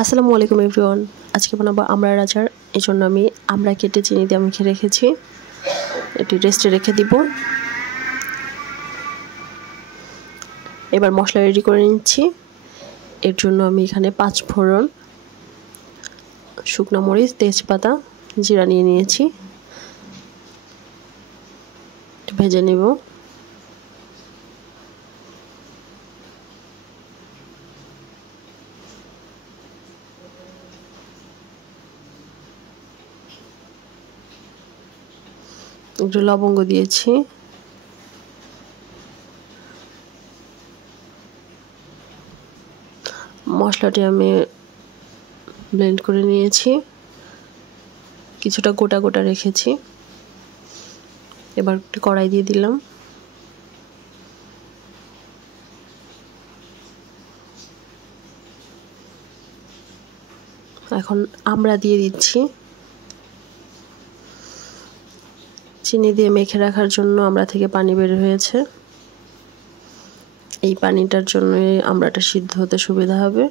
আসসালামু আলাইকুম এভরিওয়ান। আজকে বানাবো আমড়ার আচার। এই জন্য আমি আমড়া কেটে চিনি দিয়ে মেখে রেখেছি, একটু রেস্টে রেখে দিব। এবার মশলা রেডি করে নিচ্ছি। এর জন্য আমি এখানে 5 ফোড়ন, শুকনো মরিচ, তেজপাতা, জিরা নিয়ে নিয়েছি, ভেজে নেব। একটু লবঙ্গ দিয়েছি, মশলাটি আমি ব্লেন্ড করে নিয়েছি, কিছুটা গোটা গোটা রেখেছি। এবার একটু কড়াই দিয়ে দিলাম, এখন আমড়া দিয়ে দিচ্ছি। চিনি দিয়ে মেখে রাখার জন্য আমড়া থেকে পানি বের হয়েছে, এই পানিটার জন্য আমড়াটা সিদ্ধ হতে সুবিধা হবে।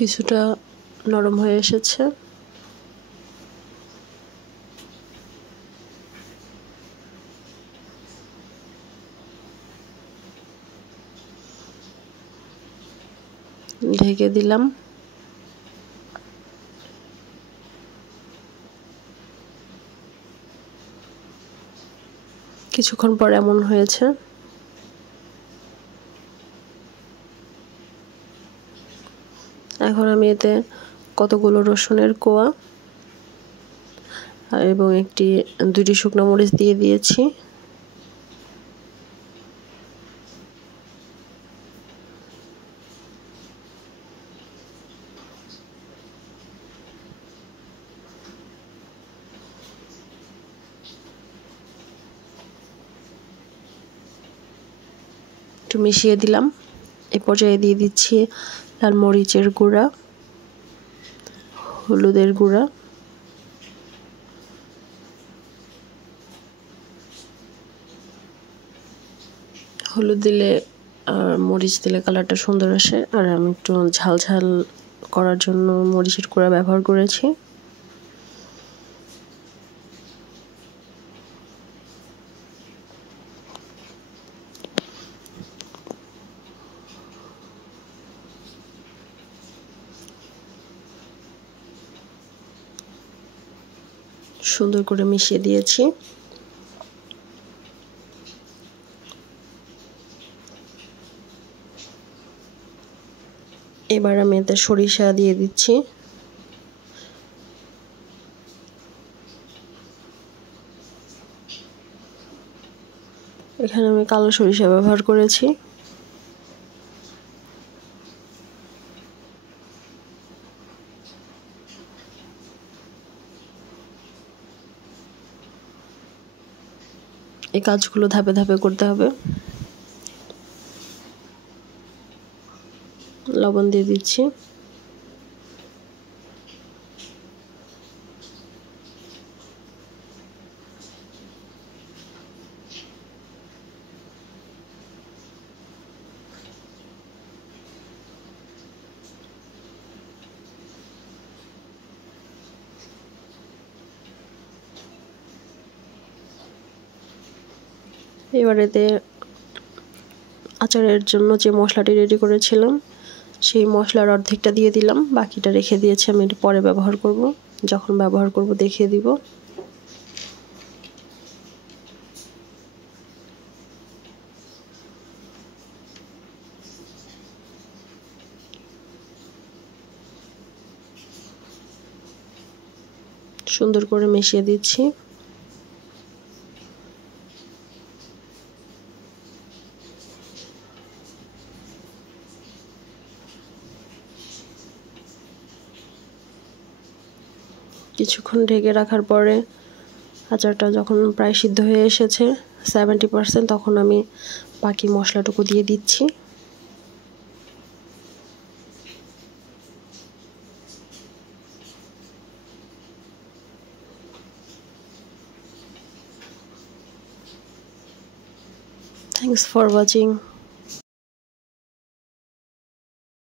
কিছুটা নরম হয়ে এসেছে। ঢেকে দিলাম। কিছুক্ষণ পর এমন হয়েছে। এখন আমি এতে কতগুলো রসুনের কোয়া এবং দুটি শুকনো মরিচ দিয়ে দিয়েছি। একটু মিশিয়ে দিলাম। এই পর্যায়ে দিয়ে দিচ্ছি লাল মরিচের গুঁড়া, হলুদের গুঁড়া, হলুদ দিলে আর মরিচ দিলে কালারটা সুন্দর আসে, আর আমি একটু ঝাল ঝাল করার জন্য মরিচের গুঁড়া ব্যবহার করেছি। সুন্দর করে মিশিয়ে দিয়েছি। এবার আমি এতে সরিষা দিয়ে দিচ্ছি। এখানে আমি কালো সরিষা ব্যবহার করেছি। এই কাজগুলো ধাপে ধাপে করতে হবে। লবণ দিয়ে দিচ্ছি। এবার এতে আচারের জন্য যে মশলাটি রেডি করেছিলাম সেই মশলার অর্ধেকটা দিয়ে দিলাম, বাকিটা রেখে দিয়েছি। আমি এটা পরে ব্যবহার করব, যখন ব্যবহার করব দেখিয়ে দিব। সুন্দর করে মিশিয়ে দিচ্ছি। কিছুক্ষণ ঢেকে রাখার পরে আচারটা যখন প্রায় সিদ্ধ হয়ে এসেছে 70%, তখন আমি বাকি মশলাটুকু দিয়ে দিচ্ছি। Thanks for watching.